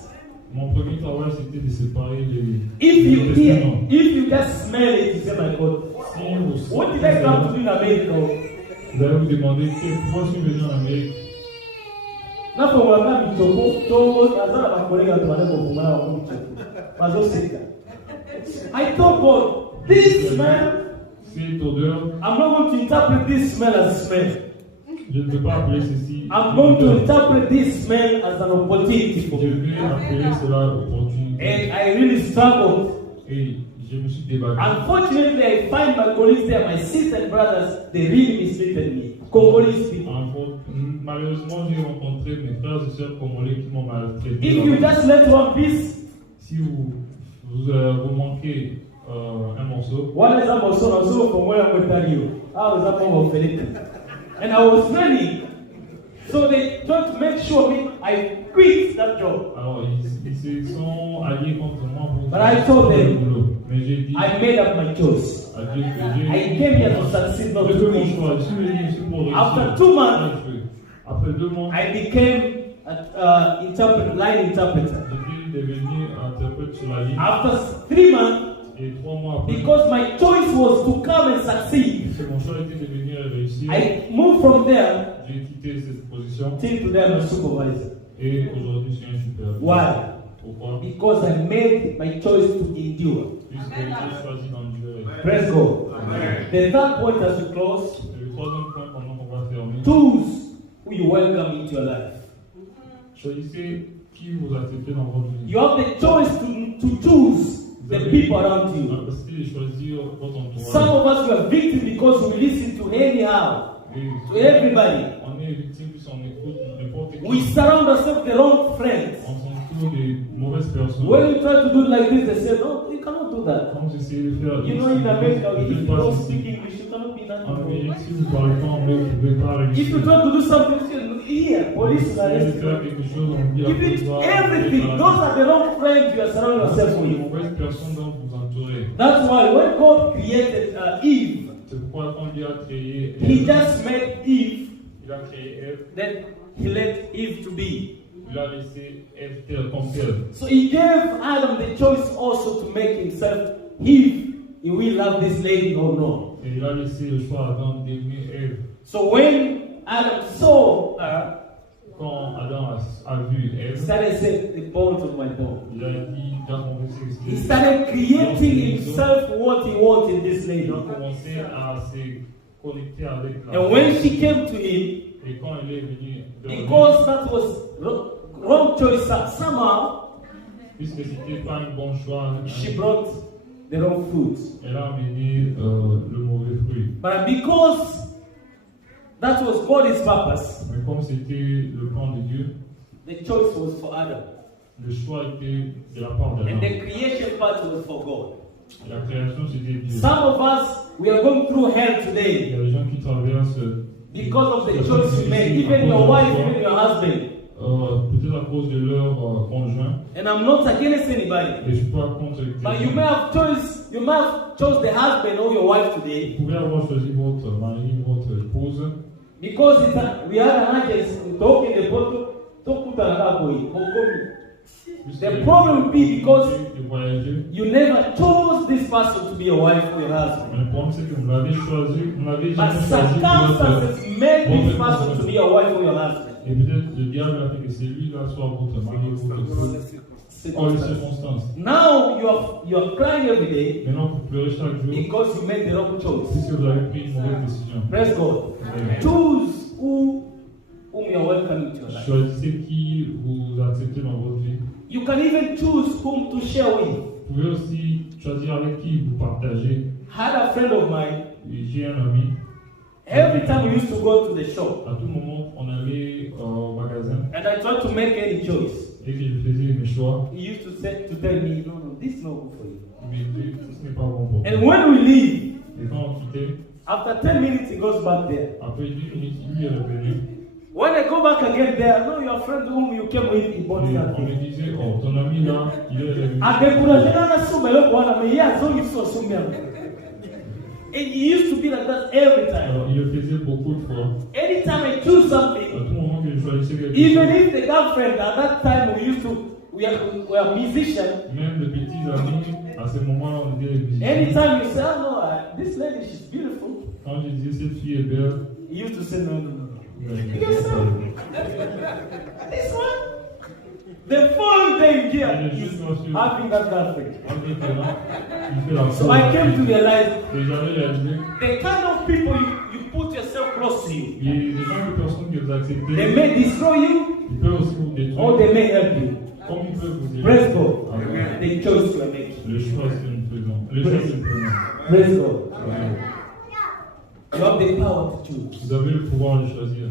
mon premier travail c'était de séparer les If you les hear, testaments. if you just smell it, you say, my God, Si vous what did I come to do in America? vous allez vous demander pourquoi je suis venu en Amérique. Na fungola michopo, tongo nazala bakolega tu baremo fungola wa michopo. Bazoseka. I told God, this smell, Cette odeur, I'm not going to interpret this smell as smell. je ne peux pas appeler ceci I'm going to odeur. interpret this smell as an opportunity for Je me. vais appeler cela opportunité. And I really struggled. Et je me suis débattu. Unfortunately, I find my colleagues there, my sisters and brothers, they really mistreated me. Congolese people. Malheureusement, j'ai rencontré mes frères et sœurs congolais qui m'ont maltraité. If you just let one piece, Si vous manquez un morceau, one is also from where I'm going to you. I was up over Philippines. And I was ready. So they tried to make sure I quit that job. alors ils se sont alliés contre moi pour But I told them, le boulot. Mais j'ai dit I made up my choice. à Dieu que I came here to succeed, not je to fais mon win. choix. Je suis venu ici pour réussir. After 2 months, Je fais. Après 2 mois, I became an line interpreter. je suis devenu interprète sur la ligne. After 3 months, Et 3 mois après, because my choice was to come and succeed, parce que mon choix était de venir réussir, I moved from there j'ai quitté cette position. till today I'm a supervisor. Et aujourd'hui, je suis un superviseur. Why? Pourquoi? Because I made my choice to endure. Puisque j'ai choisi d'endurer. Praise God. The third point as we close, Et le troisième point pendant qu'on va fermer, choose who you welcome into your life. choisissez qui vous acceptez dans votre vie. You have the choice to choose the people around La you. possibilité de choisir votre Some entourage. of us were victims because we listen to anyhow, Et to everybody. on est victime puisqu'on écoute n'importe qui. We surround ourselves with the wrong friends. On s'entoure des mauvaises personnes. When we try to do it like this, they say, no, you cannot do that. Quand j'essayais de faire You know, in America, je if fais you pas don't ceci. speak English, you cannot be En nothing. Amérique, si vous parlez pas anglais, vous ne pouvez pas If you réussir. try to do something, you say, here, police will Essayez de arrest faire you. quelque chose, on dit Give it everything. Those are the wrong friends you are surrounding yourself les with. mauvaises personnes dont vous entourez. That's why when God created Eve, C'est pourquoi quand Dieu a créé He Ève, just made Eve, il a créé Ève, then He let Eve to be. il a laissé Ève telle comme telle. So He gave Adam the choice also to make himself Eve. He will love this lady or no. Et il a laissé le choix à Adam d'aimer Ève. So when Adam saw her, Quand Adam a vu he Ève, started saying, the bones of my bone. il a dit, il a commencé He started creating himself what he wanted in this lady. il a commencé à se connecter avec la And when she came to him, Et quand elle est venue vers lui, because that was wrong choice somehow, puisque c'était pas un bon choix, she brought the wrong fruit. elle a amené le mauvais fruit. But because that was God's purpose, Mais comme c'était le plan de Dieu, the choice was for Adam. le choix était de la part d'Adam. And the creation part was for God. La création, c'était Dieu. Some of us, we are going through hell Il y today a des gens qui traversent, because of the choice you made, even your wife, even your husband. peut-être à cause de leur conjoint. And I'm not against anybody. Et je suis pas contre les But you may have chose the husband or your wife today Vous pouvez avoir choisi votre mari, votre épouse. because we have an agency talking the photo. The problem will be because de voyager. you never chose this person to be your wife or your husband. Mais le problème, c'est que vous l'avez choisi, vous l'avez But jamais choisi pour être circumstances made this person to be your wife or your husband. Et peut-être le diable a fait que c'est lui-là soit votre mari ou votre épouse. Dans les circonstances. Now you are crying every day Maintenant, vous pleurez chaque jour because you made the wrong choice. si vous avez pris une mauvaise décision. Praise God. Amen. Choose whom you are welcoming to your life. Choisissez qui vous acceptez dans votre vie. You can even choose whom to share with. Vous pouvez aussi choisir avec qui vous partagez. I had a friend of mine. J'ai un ami. Every time we used to go to the shop, À tout moment, on allait au magasin and I tried to make any choice. et que je faisais mes choix. He used to tell me, no, this is not good for you. Mais ce n'est pas bon pour And moi. when we leave, Et quand on quittait, after 10 minutes, he goes back there. après 10 minutes, lui est revenu. When I go back again there, no, your friend whom you came with, he bought Et on something. me disait, oh, ton ami là, il est revenu. And he used to be like that every time. Alors, il le faisait beaucoup de fois. Anytime I choose À something, tout moment que je choisissais quelque even chose, if the girlfriend at that time we were musicians, même les petits amis, à ce moment-là, on était les musiciens. anytime you say, oh no, this lady, she's beautiful, Quand je disais, cette fille est belle, he used to say, no, no, no, no. Yes, sir. This one? The following day here, he's having that girlfriend. So I came to realize the kind of people you put yourself close to you, they may destroy you or they may help you. Praise God. The choice you are making. Praise God. You have the power to choose. Vous avez le pouvoir de choisir.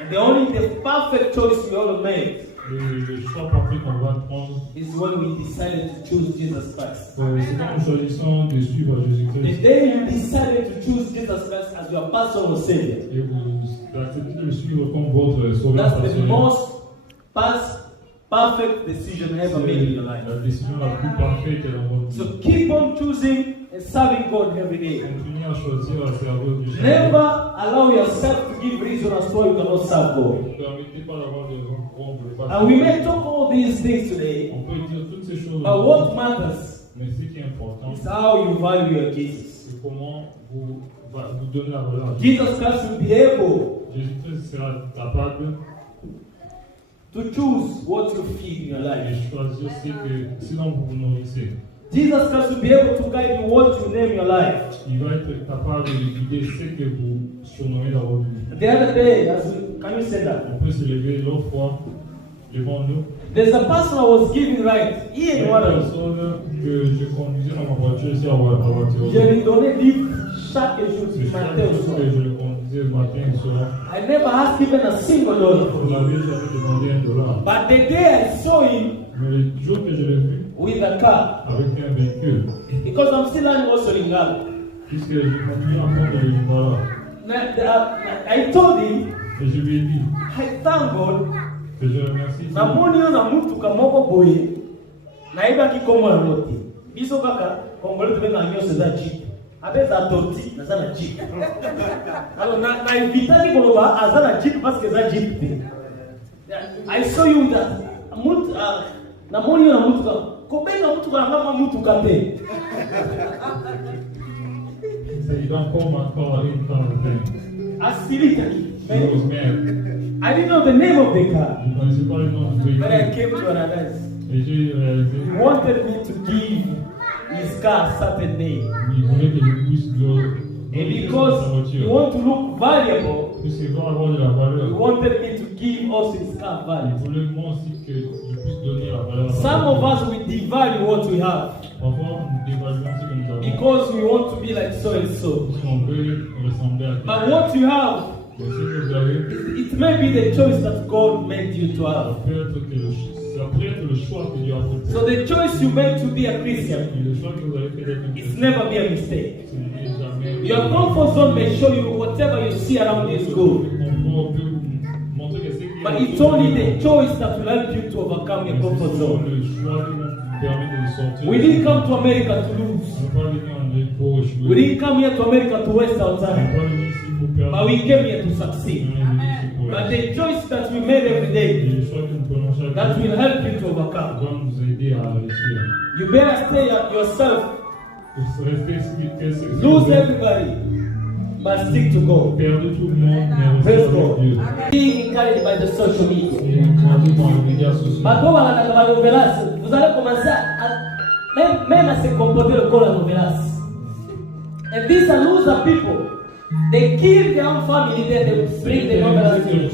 And the perfect choice we all make Le choix parfait qu'on va prendre, is when we decided to choose Jesus Christ. c'est quand nous choisissons de suivre The Jésus-Christ day you decided to choose Jesus Christ as your personal Savior, et vous acceptez de le suivre comme votre sauveur that's the personnel. most perfect decision ever made in your life. La décision la plus parfaite est dans votre vie. So keep on choosing and serving God every day. Continuez à choisir à servir du Never allow yourself to give reason as to why you cannot serve God. Ne permettez pas d'avoir des raisons pour on ne veut pas And we servir. may talk all these things today, On peut dire toutes ces choses, but what matters mais ce qui est important, is how you value your Jesus. c'est comment vous donnez la valeur à Jésus. Jesus Christ will be able Jésus-Christ sera capable to choose what you feed in your de life. choisir ce dont vous vous nourrissez. Jesus Christ will be able to guide you what you name your life. Il va être capable de guider ce que vous surnommez dans votre vie. The other day, can you say that? On peut se lever l'autre fois devant nous. There's a person I was giving right. Il y a Ian une Wallace. personne que je conduisais dans ma voiture ici à voiture. Je lui donnais livre chaque jour C'est du chaque matin au jour soir. que je le conduisais le matin et le soir. I never asked even a single dollar Vous from him. n'avez jamais demandé $1. But the day I saw him Mais le jour que je l'ai vu with a car, avec un véhicule, because I'm still learning also Lingala, puisque j'ai continué à apprendre le Lingala, I told him, et je lui ai dit I thank God. que je remercie Namoni yo na mutuka moko boye naibaki kombo na moti biso kaka kongole tebe na nyonso eza jeep abeza toti naza na jeep alors na invitaki koloba aza na jeep parce que eza jeep te. I saw you with that namoni yo na mutuka kobenga mutuka na ngama mutuka te. il a encore une fois le thing. Asilikaki. He was mad. I didn't know the name of the car, Je ne connaissais pas le nom du but I véhicule. came to analyze. Et j'ai réalisé He wanted me to give his car a certain name. qu'il voulait que je puisse le And sa because he voiture. want to look valuable, Puisqu'il va avoir de la he valeur. wanted me to give also his car Il value. voulait moi aussi que je puisse donner la valeur à sa Some of voiture. us we devalue what we have Parfois, nous dévaluons ce que nous avons. because we want to be like so and so. Si on veut ressembler à But quelqu'un. what you have, Mais ce que vous avez, it may be the choice that God made you to ça have. peut être que C'est la prière et le choix que Dieu a fait. So the choice you make to be a Christian, Et le choix que vous avez fait d'être un it's chrétien, never be a mistake. ce n'est jamais. Your comfort zone may show you whatever you see around you is good. On peut vous montrer que c'est But it's only the choice that will help you to overcome your comfort zone. le choix qui vous permet de sortir. We didn't come to America to lose. On n'est pas venu en Amérique pour échouer. We didn't come here to America to waste our On n'est time. pas venu ici pour perdre. But we came here to On succeed. est venu ici pour But réussir. the choice that we made every Et day, le choix que nous prenons chaque that jour will help you to overcome. va nous aider à réussir. You better stay at yourself. Rester si Lose everybody. But stick to God. perdre tout le monde, mais Praise rester avec God. Dieu. Being encouraged by the social media. Et encouragé par les médias sociaux. But quand on va novelas, vous allez commencer même à se comporter comme la novelas. And these are loser people. They kill their own family, then they bring the novelas to you.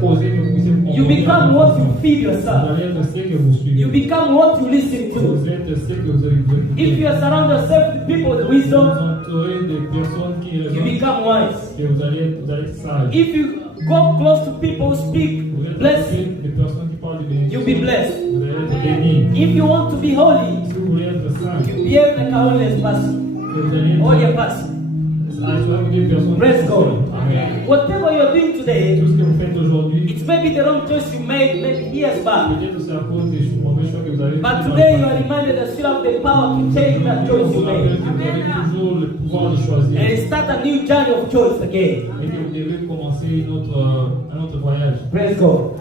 You become what you feed yourself. You become what you listen to. If you surround yourself with people with wisdom, you become wise. If you go close to people who speak blessing, you'll be blessed. If you want to be holy, you behave like a holy person. Holy person. Praise God. Whatever you're doing today, Tout ce que vous faites aujourd'hui, it may be the wrong choice you made maybe years back. peut-être c'est à cause des mauvais choix que vous avez But fait. today you are reminded that you have the power to change that choice you Vous rappelle made. que vous avez toujours le pouvoir de choisir. And start a new journey of choice again. Et que vous devez commencer un autre voyage. Praise God.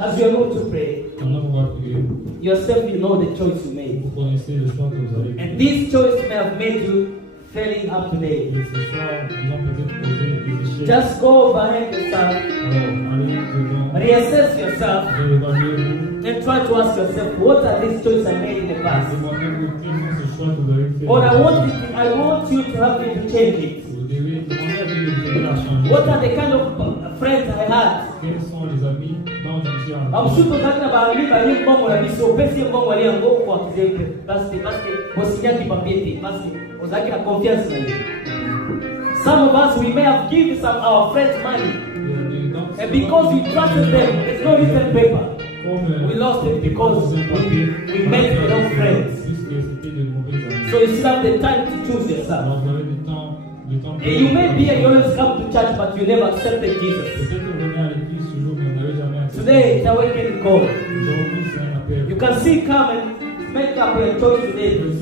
As you are going to pray, Maintenant, on va prier. yourself you know the choice you made. Vous connaissez le choix que vous avez fait. And this choice may have made you failing up today. Et ce choix, ils ont peut-être causé des échecs. Just go behind yourself, Alors, allez devant, reassess yourself, réévaluez-vous. and try to ask yourself, what are these choices I made in the past? Demandez-vous quels sont ces choix que vous avez fait. Or I want you to help me to change it. Vous devez demander à Dieu de vous aider à changer. What are the kind of friends I had? Quels sont les amis dont je me suis rendu? Babusuto zakina baali bali mbongo la biso pesi mbongo ali yango kwa kizembe parce que osinyaki papier parce que ozaki na confiance na lui. Some of us we may have given some our friends money and because we trusted them it's no written paper. We lost it because we made the wrong friends. So you still have the time to choose yourself. Alors vous avez du temps. And you may be you always come to church but you never accepted Jesus. Peut-être que vous venez à l'église toujours, mais vous n'avez jamais accepté. Today it's a awakening call. Aujourd'hui, c'est un appel. You can still come and make up your choice today to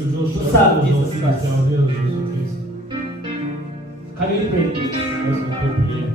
serve Jesus Christ. Servir Jésus-Christ. Can you pray please? Est-ce qu'on peut prier?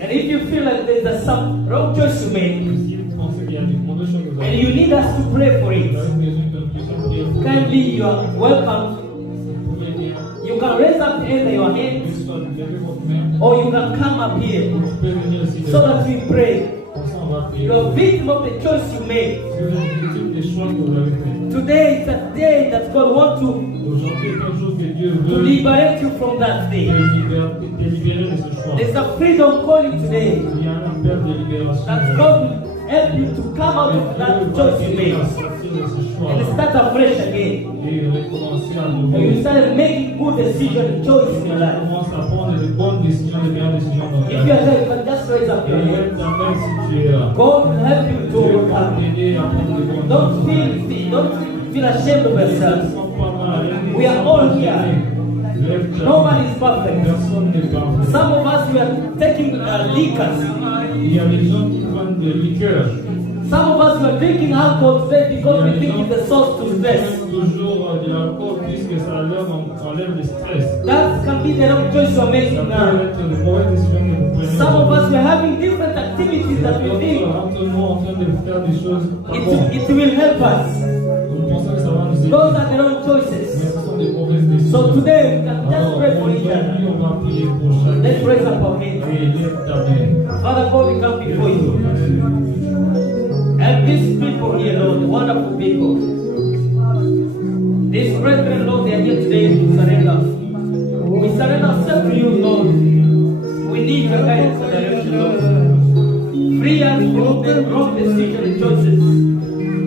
And if you feel like there's some wrong choice you made Si vous pensez qu'il y a des mauvaises choses que vous and avez you need us to pray for vous it, avez besoin que nous puissions prier pour vous. kindly you are welcome. Vous pouvez venir. You can raise up either your hand Soit levez votre main. or you can come up here Vous pouvez venir ici. so that we pray. Comme ça, on va prier. You're a victim of the choice you made. Si vous êtes victime des choix que vous avez faits. Today is a day that God wants to Aujourd'hui, quelque chose que Dieu veut liberate you from that te thing. libérer de ce choix. There's a freedom calling today Il y a un appel de libération. that God will help you to come out of that choice you made and start afresh again. Et recommencer à And nouveau. you start making good decisions, choices in your life. Commence à prendre de bonnes décisions, de meilleures décisions dans ta If you are vie. there, you can just raise up Et your hand. lève ta main si tu es là. God will help you to Dieu va overcome. t'aider à prendre de bonnes Don't décisions. feel ashamed of yourself. We are all here. Nobody is perfect. Personne n'est parfait. Some of us we are taking liquors. Il y a des gens qui prennent de liqueur. Some of us we are drinking alcohol today because we think it's the source to Ils stress. prennent toujours de l'alcool puisque ça leur enlève le stress. That can be the wrong choice you are Ça making peut now. être de mauvaises décisions que vous prenez. Some of us we are having different activities that we think Entre nous en train de faire des choses. pas bonnes. it will help us. Nous pensons que ça va nous aider. Those are the wrong Mais choices. ce sont des mauvaises décisions. So today we can just Alors, pray for each other. aujourd'hui, on va prier pour chacun. Let's raise up our hands. Et lève ta main. Father God, we come before you. And these people here, Lord, wonderful people. These brethren, Lord, they are here today to surrender. We surrender ourselves to you, Lord. We need your guidance and direction, Lord. Free us from the wrong decisions and choices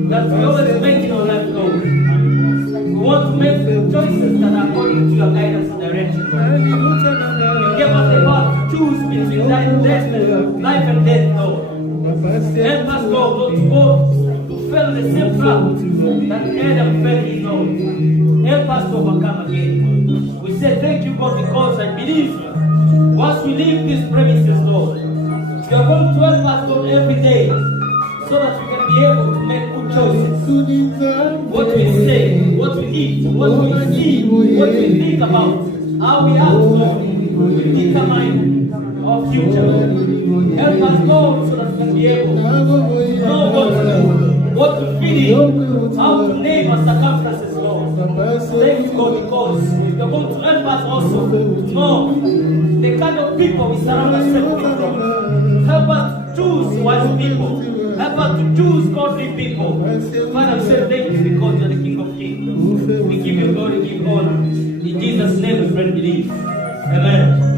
that we always make in our life, Lord. We want to make choices that are according to your guidance and direction, Lord. You gave us the power to choose between life and death, Lord. Help us, Lord, to go to feel the same flood that Adam felt in Lord. Help us to overcome again. We say thank you, God, because I believe once we leave these premises, Lord, you are going to help us, God, every day so that we can be able to make good choices. What we say, what we eat, what we see, what we think about, how we act, Lord, will determine our future, Lord. Help us, Lord, so that we can be able to know what to do, what to feel, how to name our circumstances, Lord. Thank you, God, because you are going to help us also to know the kind of people we surround ourselves with, Lord. Help us to choose wise people. Help us to choose godly people. Father, we say thank you because you are the King of Kings. We give you glory, give honor. In Jesus' name we pray and believe. Amen.